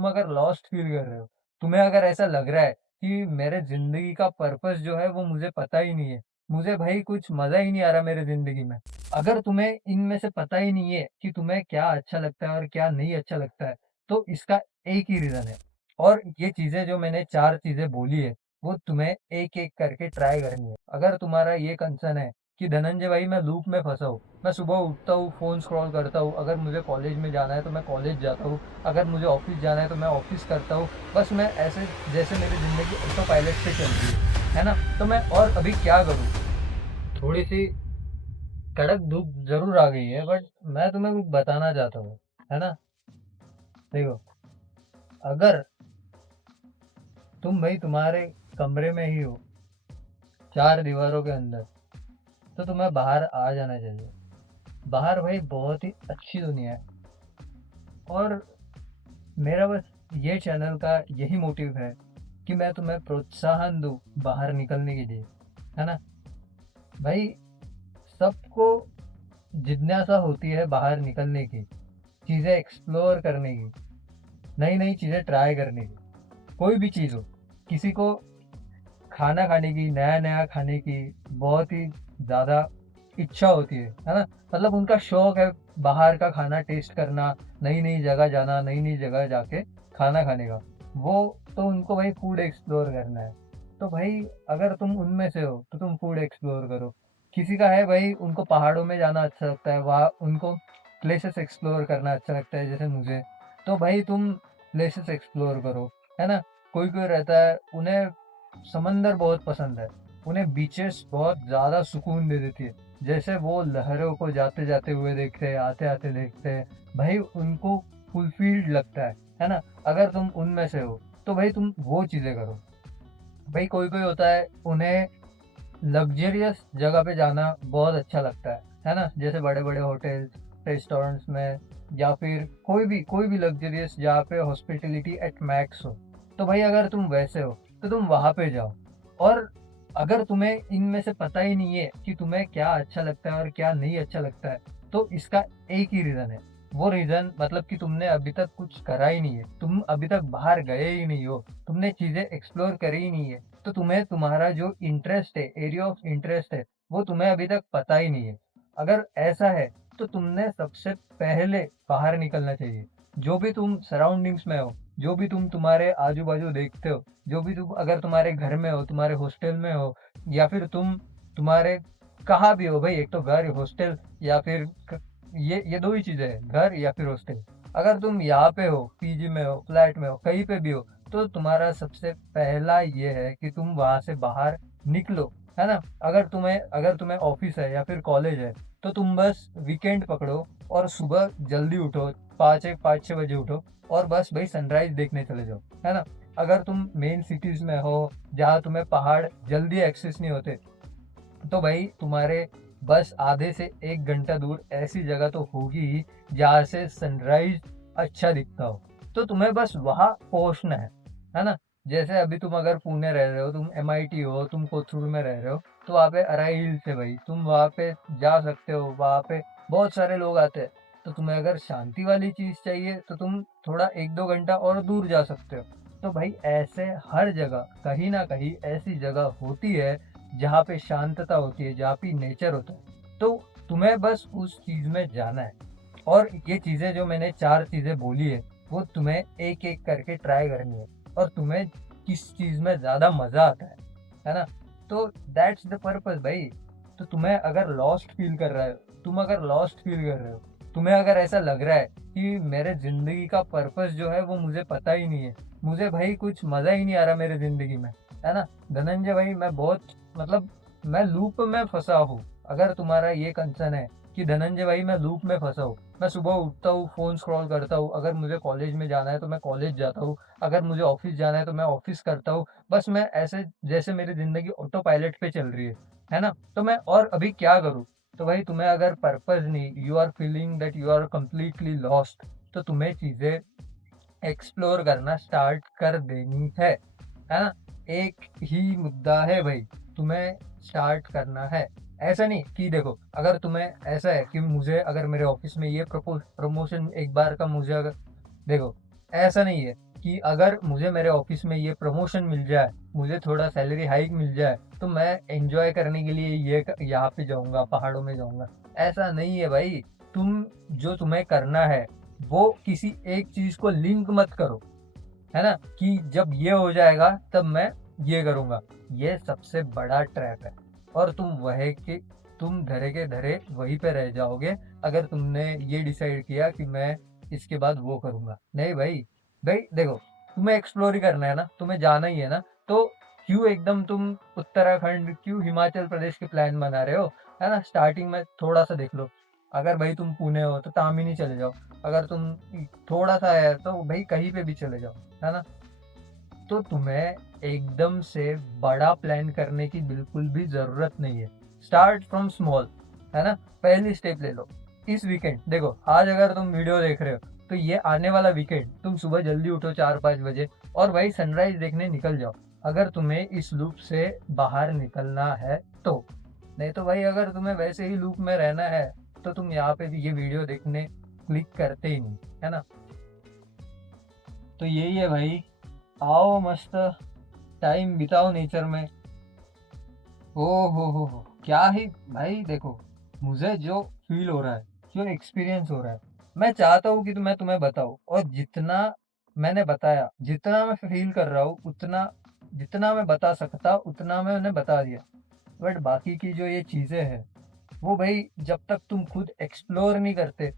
तुम अगर lost feel कर रहे हो, तुम्हें अगर ऐसा लग रहा है कि मेरे ज़िंदगी का पर्पस जो है वो मुझे पता ही नहीं है, मुझे भाई कुछ मज़ा ही नहीं आ रहा मेरे ज़िंदगी में। अगर तुम्हें इनमें से पता ही नहीं है कि तुम्हें क्या अच्छा लगता है और क्या नहीं अच्छा लगता है, तो इसका एक ही रीज़न है और ये चीज़ें जो मैंने 4 चीज़ें बोली है, वो तुम्हें एक-एक करके ट्राई करनी है। अगर तुम्हारा ये कंसर्न है कि धनंजय भाई मैं लूप में फँसा हूँ, मैं सुबह उठता हूँ, फ़ोन स्क्रॉल करता हूँ, अगर मुझे कॉलेज में जाना है तो मैं कॉलेज जाता हूँ, अगर मुझे ऑफ़िस जाना है तो मैं ऑफ़िस करता हूँ, बस मैं ऐसे जैसे मेरी ज़िंदगी ऑटो पायलट पे चल रही है ना? तो मैं और अभी क्या करूँ? थोड़ी-सी कड़क धूप ज़रूर आ गई है बट मैं तुम्हें कुछ बताना चाहता हूँ, है ना? देखो, अगर तुम भाई तुम्हारे कमरे में ही हो, 4 दीवारों के अंदर, तो तुम्हें बाहर आ जाना चाहिए। बाहर भाई बहुत ही अच्छी दुनिया है और मेरा बस ये चैनल का यही मोटिव है कि मैं तुम्हें प्रोत्साहन दूँ बाहर निकलने के लिए, है ना? भाई सबको जिज्ञासा होती है बाहर निकलने की, चीज़ें एक्सप्लोर करने की, नई-नई चीज़ें ट्राई करने की, कोई भी चीज़ हो। किसी को खाना खाने की, नया-नया खाने की बहुत ही ज़्यादा इच्छा होती है ना? मतलब उनका शौक है बाहर का खाना टेस्ट करना, नई-नई जगह जाना, नई-नई जगह जाके खाना खाने का। वो तो उनको भाई फूड एक्सप्लोर करना है। तो भाई अगर तुम उनमें से हो, तो तुम फूड एक्सप्लोर करो। किसी का है भाई उनको पहाड़ों में जाना अच्छा लगता है, वहाँ उनको प्लेसेस एक्सप्लोर करना अच्छा लगता है जैसे मुझे। तो भाई तुम प्लेसेस एक्सप्लोर करो, है ना? कोई-कोई रहता है उन्हें समंदर बहुत पसंद है। उन्हें बीचेस बहुत ज़्यादा सुकून दे देती है। जैसे वो लहरों को जाते-जाते हुए देखते हैं, आते-आते देखते हैं, भाई उनको फुलफ़िल्ड लगता है ना? अगर तुम उनमें से हो, तो भाई तुम वो चीज़ें करो। भाई कोई-कोई होता है, उन्हें लग्ज़रियस जगह पे जाना बहुत अच्छा लगता है ना? जैसे बड़े-बड़े होटल्स, रेस्टोरेंट्स में या फिर कोई भी लग्ज़रियस जहाँ पे हॉस्पिटैलिटी एट मैक्स हो। तो भाई अगर तुम वैसे हो, तो तुम वहाँ पे जाओ और अगर तुम्हें इनमें से पता ही नहीं है कि तुम्हें क्या अच्छा लगता है और क्या नहीं अच्छा लगता है, तो इसका एक ही रीज़न है। वो रीज़न मतलब कि तुमने अभी तक कुछ करा ही नहीं है। तुम अभी तक बाहर गए ही नहीं हो। तुमने चीज़ें एक्सप्लोर करी ही नहीं है। तो तुम्हें तुम्हारा जो इंटरेस्ट है, एरिया ऑफ इंटरेस्ट है, वो तुम्हें अभी तक पता ही नहीं है। अगर ऐसा है, तो तुमने सबसे पहले बाहर निकलना चाहिए। जो भी तुम सराउंडिंग्स में हो, जो भी तुम तुम्हारे आजू-बाजू देखते हो, जो भी तुम अगर तुम्हारे घर में हो, तुम्हारे हॉस्टल में हो या फिर तुम तुम्हारे कहाँ भी हो भई, एक तो घर, हॉस्टल या फिर क ये 2 ही चीज़ें हैं, घर या फिर हॉस्टल। अगर तुम यहाँ पे हो, पीजी में हो, फ्लैट में हो, कहीं पे भी हो, तो तुम्हारा सबसे पहला ये है कि तुम वहाँ से बाहर निकलो, है ना? अगर तुम्हें ऑफ़िस है या फिर कॉलेज है, तो तुम बस वीकेंड पकड़ो और सुबह जल्दी उठो, 5-6 बजे उठो और बस भई सनराइज़ देखने चले जाओ, है ना? अगर तुम मेन सिटीज़ में हो, जहाँ तुम्हें पहाड़ जल्दी एक्सेस नहीं होते, तो भाई तुम्हारे बस आधे से 1 घंटा दूर ऐसी जगह तो होगी ही, जहाँ से सनराइज़ अच्छा दिखता हो। तो तुम्हें बस वहाँ पहुँचना है ना? जैसे अभी तुम अगर पुणे रह रहे हो, तुम एमआईटी हो, तुम कोथरूड में रह रहे हो, तो वहाँ पे अराई हिल्स है भाई, तुम वहाँ पे जा सकते हो, वहाँ पे बहुत सारे लोग आते हैं। तो तुम्हें अगर शांति वाली चीज़ चाहिए, तो तुम थोड़ा 1-2 घंटा और दूर जा सकते हो। तो भाई ऐसे हर जगह, कहीं न कहीं ऐसी जगह होती है जहाँ पे शांतता होती है, जहाँ पे नेचर होता है, तो तुम्हें बस उस चीज़ में जाना है और ये चीज़ें जो मैंने 4 चीज़ें बोली है, वो तुम्हें एक-एक करके ट्राई करनी है और तुम्हें किस चीज़ में ज़्यादा मज़ा आता है ना? तो दैट्स द पर्पस भाई। तो तुम्हें अगर लॉस्ट फ़ील कर रहा है तुम अगर लॉस्ट फ़ील कर रहे हो, तुम्हें अगर ऐसा लग रहा है कि मेरे ज़िंदगी का पर्पस जो है वो मुझे पता ही नहीं है, मुझे भाई कुछ मज़ा ही नहीं आ रहा मेरे ज़िंदगी में, है ना? धनंजय भाई मैं बहुत मतलब मैं लूप में फँसा हूँ। अगर तुम्हारा ये कंसर्न है कि धनंजय भाई मैं लूप में फँसा हूँ, मैं सुबह उठता हूँ, फ़ोन स्क्रॉल करता हूँ, अगर मुझे कॉलेज में जाना है तो मैं कॉलेज जाता हूँ, अगर मुझे ऑफ़िस जाना है तो मैं ऑफ़िस करता हूँ, बस मैं ऐसे जैसे मेरी ज़िंदगी ऑटो पायलट पे चल रही है ना? तो मैं और अभी क्या करूँ? तो भाई तुम्हें अगर पर्पस नहीं, you are feeling that you are completely lost, तो तुम्हें चीज़ें एक्सप्लोर करना स्टार्ट कर देनी है ना? एक ही मुद्दा है भई, तुम्हें स्टार्ट करना है। ऐसा नहीं कि देखो, अगर तुम्हें ऐसा है कि मुझे अगर मेरे ऑफ़िस में ये प्रमोशन एक बार का मुझे अगर देखो, ऐसा नहीं है कि अगर मुझे मेरे ऑफिस में ये प्रमोशन मिल जाए, मुझे थोड़ा सैलरी हाइक मिल जाए, तो मैं एन्जॉय करने के लिए ये यहाँ पे जाऊँगा, पहाड़ों में जाऊँगा। ऐसा नहीं है भाई, तुम जो तुम्हें करना है, वो किसी एक चीज़ को लिंक मत करो, है ना? कि जब ये हो जाएगा तब मैं ये करूँगा। ये सबसे बड़ा ट्रैप है और तुम धरे के धरे वहीं पे रह जाओगे अगर तुमने ये डिसाइड किया कि मैं इसके बाद वो करूँगा। नहीं भाई, भाई देखो, तुम्हें एक्सप्लोर ही करना है ना, तुम्हें जाना ही है ना, तो क्यों एकदम तुम उत्तराखंड, क्यों हिमाचल प्रदेश के प्लान बना रहे हो? है ना? स्टार्टिंग में थोड़ा-सा देख लो। अगर भाई तुम पुणे हो तो तामिनी चले जाओ। अगर तुम थोड़ा-सा है तो भाई कहीं पे भी चले जाओ, है ना? तो तुम्हें एकदम से बड़ा प्लान करने की बिल्कुल भी ज़रूरत नहीं है। स्टार्ट फ्रॉम स्मॉल, है ना? पहली स्टेप ले लो। इस वीकेंड देखो, आज अगर तुम वीडियो देख रहे हो, तो ये आने वाला वीकेंड तुम सुबह जल्दी उठो 4-5 बजे और भाई सनराइज़ देखने निकल जाओ। अगर तुम्हें इस लूप से बाहर निकलना है तो। नहीं तो भाई अगर तुम्हें वैसे ही लूप में रहना है, तो तुम यहाँ पे ये वीडियो देखने क्लिक करते ही नहीं, है ना? तो यही है भाई, आओ मस्त टाइम बिताओ नेचर में। ओ हो, क्या ही भाई देखो, मुझे जो फील हो रहा है, जो एक्सपीरियंस हो रहा है, मैं चाहता हूँ कि मैं तुम्हें बताऊँ और जितना मैंने बताया, जितना मैं फील कर रहा हूँ, उतना जितना मैं बता सकता उतना मैंने बता दिया। बट बाकी की जो ये चीज़ें हैं, वो भाई जब तक तुम खुद एक्सप्लोर नहीं करते,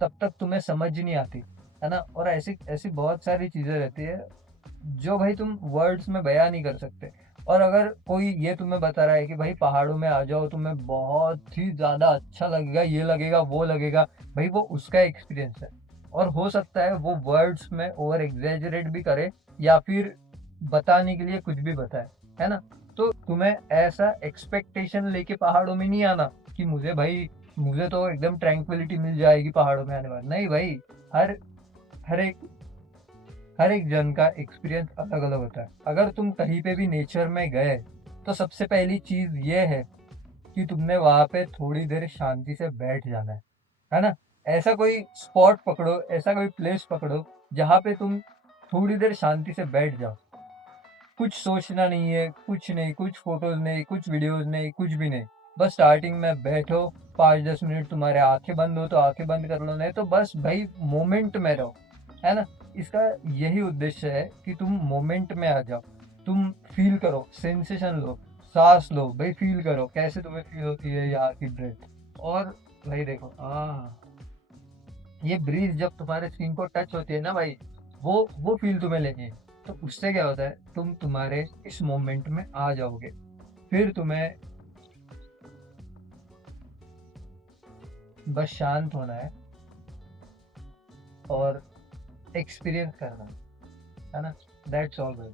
तब तक तुम्हें समझ नहीं आती, है ना? और ऐसी ऐसी बहुत सारी चीज़ें रहती है जो भाई तुम वर्ड्स में बयां नहीं कर सकते। और अगर कोई ये तुम्हें बता रहा है कि भाई पहाड़ों में आ जाओ, तुम्हें बहुत ही ज़्यादा अच्छा लगेगा, ये लगेगा, वो लगेगा, भाई वो उसका एक्सपीरियंस है और हो सकता है वो वर्ड्स में ओवर एग्जैजरेट भी करे या फिर बताने के लिए कुछ भी बताए, है ना? तो तुम्हें ऐसा एक्सपेक्टेशन लेके पहाड़ों में नहीं आना कि मुझे तो एकदम ट्रैंक्विलिटी मिल जाएगी पहाड़ों में आने बाद। नहीं भाई, हर हर एक हर एक जन का एक्सपीरियंस अलग-अलग होता है। अगर तुम कहीं पे भी नेचर में गए, तो सबसे पहली चीज़ ये है कि तुमने वहाँ पे थोड़ी देर शांति से बैठ जाना है ना? ऐसा कोई स्पॉट पकड़ो, ऐसा कोई प्लेस पकड़ो, जहाँ पे तुम थोड़ी देर शांति से बैठ जाओ। कुछ सोचना नहीं है, कुछ नहीं, कुछ फ़ोटोज़ नहीं, कुछ वीडियोज़ नहीं, कुछ भी नहीं। बस स्टार्टिंग में बैठो, 5-10 मिनट तुम्हारे आँखें बंद हो तो आँखें बंद कर लो, नहीं तो बस भाई मोमेंट में रहो, है ना? इसका यही उद्देश्य है कि तुम मोमेंट में आ जाओ। तुम फ़ील करो, सेंसेशन लो, साँस लो, भाई फ़ील करो, कैसे तुम्हें फ़ील होती है यहाँ की ब्रेथ। और भाई देखो ये ब्रीज़ जब तुम्हारे स्किन को टच होती है ना भाई, वो फ़ील तुम्हें लेनी है। तो उससे क्या होता है, तुम तुम्हारे इस मोमेंट में आ जाओगे। फिर तुम्हें बस शांत होना है और एक्सपीरियंस करना है ना? दैट्स ऑल भाई।